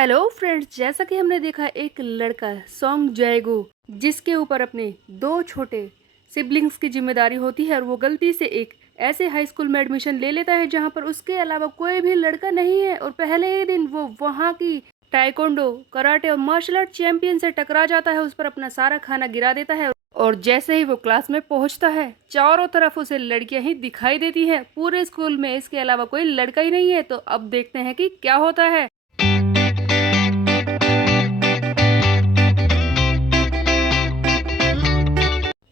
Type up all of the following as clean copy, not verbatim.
Hello friends, जैसा कि हमने देखा एक लड़का सॉन्ग जाएगो जिसके ऊपर अपने दो छोटे सिबलिंग्स की जिम्मेदारी होती है और वो गलती से एक ऐसे हाई स्कूल में एडमिशन ले लेता है जहां पर उसके अलावा कोई भी लड़का नहीं है और पहले ही दिन वो वहां की टाइकोंडो कराटे और मार्शल आर्ट चैंपियन से टकरा जाता है। उस पर अपना सारा खाना गिरा देता है और जैसे ही वो क्लास में पहुंचता है चारों तरफ उसे लड़कियां ही दिखाई देती हैं। पूरे स्कूल में इसके अलावा कोई लड़का ही नहीं है। तो अब देखते हैं कि क्या होता है।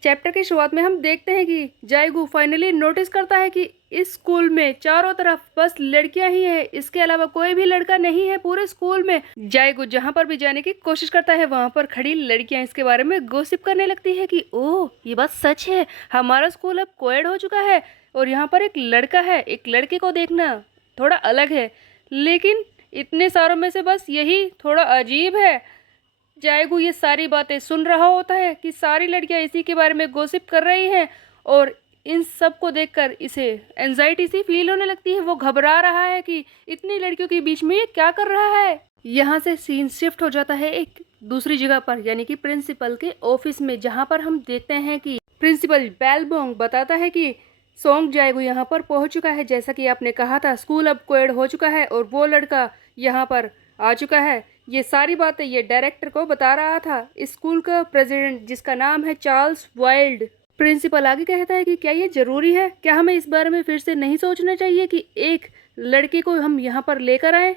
चैप्टर की शुरुआत में हम देखते हैं कि जाएगू फाइनली नोटिस करता है कि इस स्कूल में चारों तरफ बस लड़कियां ही हैं, इसके अलावा कोई भी लड़का नहीं है पूरे स्कूल में। जाएगू जहां पर भी जाने की कोशिश करता है वहां पर खड़ी लड़कियां इसके बारे में गॉसिप करने लगती है कि ओह ये बात सच है, हमारा स्कूल अब कोएड हो चुका है और यहाँ पर एक लड़का है, एक लड़के को देखना थोड़ा अलग है। लेकिन इतने सारों में से बस यही थोड़ा अजीब है। जाएगू ये सारी बातें सुन रहा होता है कि सारी लड़कियां इसी के बारे में गॉसिप कर रही हैं और इन सब को देखकर इसे एंजाइटी सी फील होने लगती है। वो घबरा रहा है कि इतनी लड़कियों के बीच में ये क्या कर रहा है। यहाँ से सीन शिफ्ट हो जाता है एक दूसरी जगह पर, यानी कि प्रिंसिपल के ऑफिस में, जहाँ पर हम देखते हैं कि प्रिंसिपल बेलबोंग बताता है कि सॉन्ग जाएगू यहाँ पर पहुंच चुका है। जैसा कि आपने कहा था स्कूल अब कोएड हो चुका है और वो लड़का यहाँ पर आ चुका है। ये सारी बातें ये डायरेक्टर को बता रहा था, स्कूल का प्रेसिडेंट जिसका नाम है चार्ल्स वाइल्ड। प्रिंसिपल आगे कहता है कि क्या ये जरूरी है, क्या हमें इस बारे में फिर से नहीं सोचना चाहिए कि एक लड़की को हम यहाँ पर लेकर आए।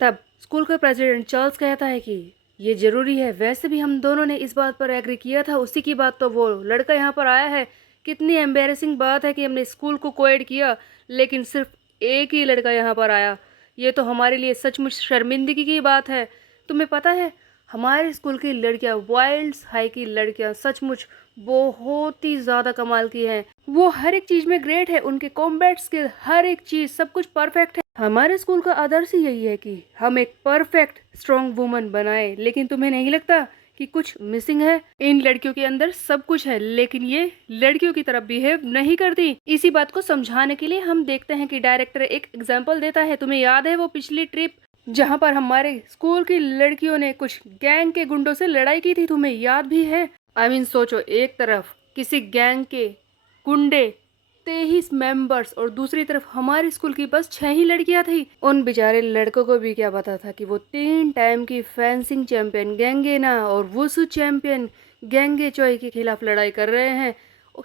तब स्कूल का प्रेसिडेंट चार्ल्स कहता है कि ये जरूरी है, वैसे भी हम दोनों ने इस बात पर एग्री किया था, उसी की बात तो वो लड़का यहाँ पर आया है। कितनी एम्बेरसिंग बात है कि हमने स्कूल को कोएड किया लेकिन सिर्फ एक ही लड़का यहाँ पर आया। ये तो हमारे लिए सचमुच शर्मिंदगी की बात है। तुम्हें पता है हमारे स्कूल की लड़कियां, वाइल्ड्स हाई की लड़कियां सचमुच बहुत ही ज़्यादा कमाल की हैं। वो हर एक चीज़ में ग्रेट है, उनके कॉम्बैट स्किल, हर एक चीज़ सब कुछ परफेक्ट है। हमारे स्कूल का आदर्श ही यही है कि हम एक परफेक्ट स्ट्रॉन्ग वुमन बनाए। लेकिन तुम्हें नहीं लगता कि कुछ मिसिंग है? इन लड़कियों के अंदर सब कुछ है लेकिन ये लड़कियों की तरफ बिहेव नहीं करती। इसी बात को समझाने के लिए हम देखते हैं कि डायरेक्टर एक एग्जाम्पल देता है। तुम्हें याद है वो पिछली ट्रिप जहां पर हमारे स्कूल की लड़कियों ने कुछ गैंग के गुंडों से लड़ाई की थी, तुम्हें याद भी है? सोचो, एक तरफ किसी गैंग के गुंडे 23 मेंबर्स और दूसरी तरफ हमारे स्कूल की बस 6 ही लड़कियां थी। उन बेचारे लड़कों को भी क्या पता था कि वो 3 टाइम की फेंसिंग चैंपियन गैंगेना और वुसु चैंपियन गैंगे चोई के खिलाफ लड़ाई कर रहे हैं।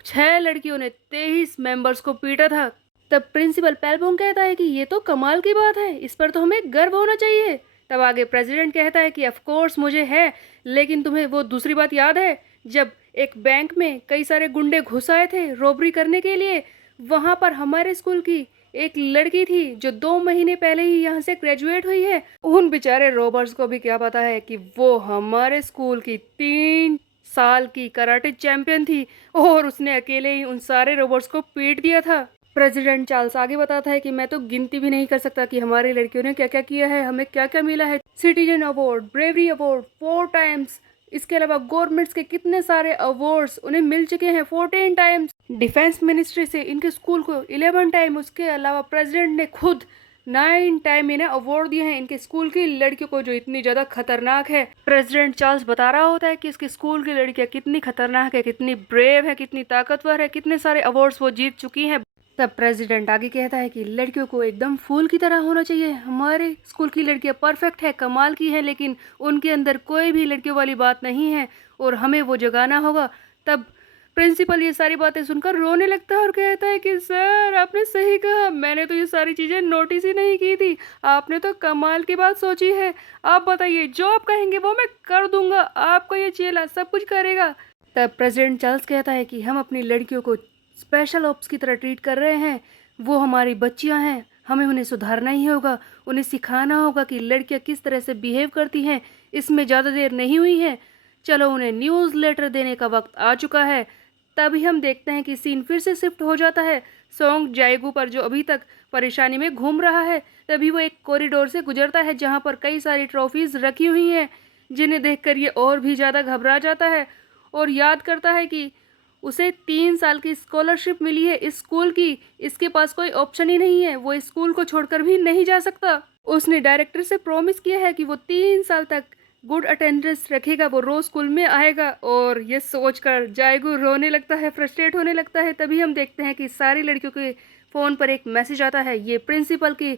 6 लड़कियों ने 23 मेंबर्स को पीटा था। तब प्रिंसिपल पेलबोंग कहता है कि ये तो कमाल की बात है, इस पर तो हमें गर्व होना चाहिए। तब आगे प्रेसिडेंट कहता है कि ऑफ कोर्स मुझे है, लेकिन तुम्हें वो दूसरी बात याद है जब एक बैंक में कई सारे गुंडे घुस आए थे रॉबरी करने के लिए? वहां पर हमारे स्कूल की एक लड़की थी जो 2 महीने पहले ही यहाँ से ग्रेजुएट हुई है। उन बेचारे रॉबर्स को भी क्या पता है कि वो हमारे स्कूल की 3 साल की कराटे चैंपियन थी और उसने अकेले ही उन सारे रॉबर्स को पीट दिया था। प्रेसिडेंट चार्ल्स आगे बताता है कि मैं तो गिनती भी नहीं कर सकता कि हमारी लड़कियों ने क्या क्या किया है, हमें क्या क्या मिला है। Citizen award, bravery award 4 times, इसके अलावा गवर्नमेंट्स के कितने सारे अवार्ड्स उन्हें मिल चुके हैं 14 टाइम्स। डिफेंस मिनिस्ट्री से इनके स्कूल को 11 टाइम, उसके अलावा प्रेसिडेंट ने खुद 9 टाइम इन्हें अवार्ड दिए हैं इनके स्कूल की लड़कियों को, जो इतनी ज्यादा खतरनाक है। प्रेसिडेंट चार्ल्स बता रहा होता है कि इसके स्कूल की लड़कियां कितनी खतरनाक है, कितनी ब्रेव है, कितनी ताकतवर है, कितने सारे अवार्ड्स वो जीत चुकी हैं। तब प्रेसिडेंट आगे कहता है कि लड़कियों को एकदम फूल की तरह होना चाहिए। हमारे स्कूल की लड़कियां परफेक्ट है, कमाल की है, लेकिन उनके अंदर कोई भी लड़कियों वाली बात नहीं है और हमें वो जगाना होगा। तब प्रिंसिपल ये सारी बातें सुनकर रोने लगता है और कहता है कि सर आपने सही कहा, मैंने तो ये सारी चीज़ें नोटिस ही नहीं की थी, आपने तो कमाल की बात सोची है। आप बताइए, जो आप कहेंगे वो मैं कर दूंगा, आपको ये चेला सब कुछ करेगा। तब प्रेसिडेंट चार्ल्स कहता है कि हम अपनी लड़कियों को स्पेशल ऑप्स की तरह ट्रीट कर रहे हैं, वो हमारी बच्चियां हैं, हमें उन्हें सुधारना ही होगा, उन्हें सिखाना होगा कि लड़कियां किस तरह से बिहेव करती हैं। इसमें ज़्यादा देर नहीं हुई है, चलो उन्हें न्यूज़ लेटर देने का वक्त आ चुका है। तभी हम देखते हैं कि सीन फिर से शिफ्ट हो जाता है सॉन्ग जाएगू पर, जो अभी तक परेशानी में घूम रहा है। तभी वो एक कॉरिडोर से गुजरता है जहाँ पर कई सारी ट्रॉफीज़ रखी हुई हैं, जिन्हें देखकर ये और भी ज़्यादा घबरा जाता है और याद करता है कि उसे 3 साल की स्कॉलरशिप मिली है इस स्कूल की, इसके पास कोई ऑप्शन ही नहीं है, वो इस स्कूल को छोड़कर भी नहीं जा सकता। उसने डायरेक्टर से प्रॉमिस किया है कि वो 3 साल तक गुड अटेंडेंस रखेगा, वो रोज स्कूल में आएगा। और ये सोचकर जायगू रोने लगता है, फ्रस्ट्रेट होने लगता है। तभी हम देखते हैं कि सारी लड़कियों के फ़ोन पर एक मैसेज आता है, ये प्रिंसिपल की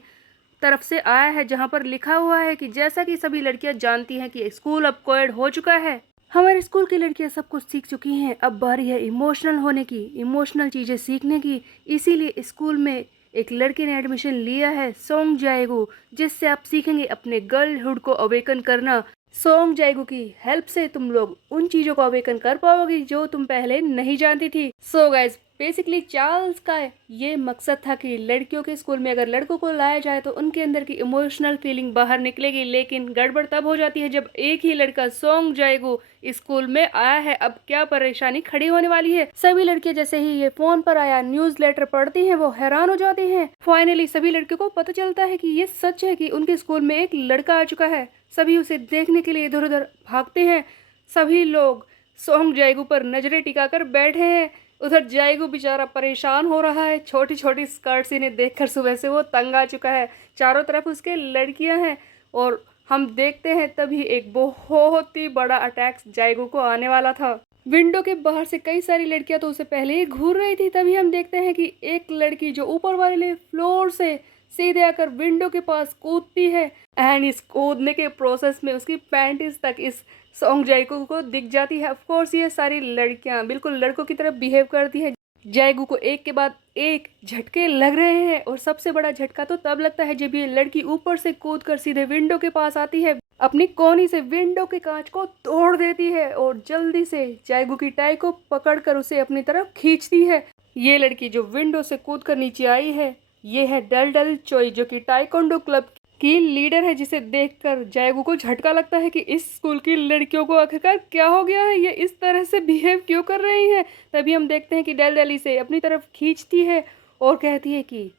तरफ से आया है, जहाँ पर लिखा हुआ है कि जैसा कि सभी लड़कियां जानती हैं कि स्कूल अब कोएड हो चुका है, हमारे स्कूल की लड़कियां सब कुछ सीख चुकी हैं, अब बारी है इमोशनल होने की, इमोशनल चीज़ें सीखने की। इसीलिए स्कूल में एक लड़के ने एडमिशन लिया है, सोंग जाएगू, जिससे आप सीखेंगे अपने गर्लहुड को अवेकन करना। सोंग जाएगू की हेल्प से तुम लोग उन चीज़ों को अवेकन कर पाओगे जो तुम पहले नहीं जानती थी। सो गाइज, बेसिकली चार्ल्स का ये मकसद था कि लड़कियों के स्कूल में अगर लड़कों को लाया जाए तो उनके अंदर की इमोशनल फीलिंग बाहर निकलेगी। लेकिन गड़बड़ तब हो जाती है जब एक ही लड़का सोंग जाएगू स्कूल में आया है। अब क्या परेशानी खड़ी होने वाली है। सभी लड़कियां जैसे ही ये फोन पर आया न्यूज लेटर पढ़ती हैं, वो हैरान हो जाती हैं। फाइनली सभी लड़कियों को पता चलता है कि ये सच है कि उनके स्कूल में एक लड़का आ चुका है। सभी उसे देखने के लिए इधर उधर भागते हैं। सभी लोग सोंग जाएगू पर नजरें टिकाकर बैठे हैं। उधर जाएगू बेचारा परेशान हो रहा है, छोटी छोटी स्कर्ट्स इन्हें देखकर सुबह से वो तंग आ चुका है। चारों तरफ उसके लड़कियां हैं और हम देखते हैं तभी एक बहुत ही बड़ा अटैक जाएगू को आने वाला था। विंडो के बाहर से कई सारी लड़कियां तो उसे पहले ही घूर रही थी। तभी हम देखते हैं कि एक लड़की जो ऊपर वाले फ्लोर से सीधे आकर विंडो के पास कूदती है एंड इस कूदने के प्रोसेस में उसकी पैंटीज तक इस सोंग जाएगू को दिख जाती है। ऑफ कोर्स ये सारी लड़कियां बिल्कुल लड़कों की तरफ बिहेव करती है। जाएगू को एक के बाद एक झटके लग रहे हैं और सबसे बड़ा झटका तो तब लगता है जब ये लड़की ऊपर से कूदकर सीधे विंडो के पास आती है, अपनी कोहनी से विंडो के कांच को तोड़ देती है और जल्दी से जाएगू की टाई को पकड़कर उसे अपनी तरफ खींचती है। ये लड़की जो विंडो से कूदकर नीचे आई है, ये है डल डल चोई, जो कि ताइक्वांडो क्लब की लीडर है, जिसे देखकर जाएगू को झटका लगता है कि इस स्कूल की लड़कियों को आखिरकार क्या हो गया है, ये इस तरह से बिहेव क्यों कर रही हैं। तभी हम देखते हैं कि डेल डेल इसे अपनी तरफ खींचती है और कहती है कि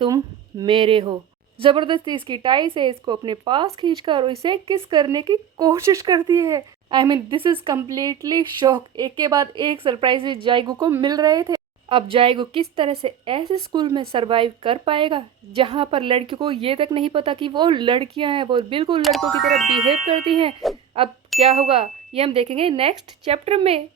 तुम मेरे हो। जबरदस्ती इसकी टाई से इसको अपने पास खींचकर इसे किस करने की कोशिश करती है। I mean this is completely shock. एक के बाद एक सरप्राइज जाएगू को मिल रहे थे। अब जाएगू किस तरह से ऐसे स्कूल में सरवाइव कर पाएगा जहां पर लड़कियों को ये तक नहीं पता कि वो लड़कियां हैं, वो बिल्कुल लड़कों की तरह बिहेव करती हैं। अब क्या होगा ये हम देखेंगे नेक्स्ट चैप्टर में।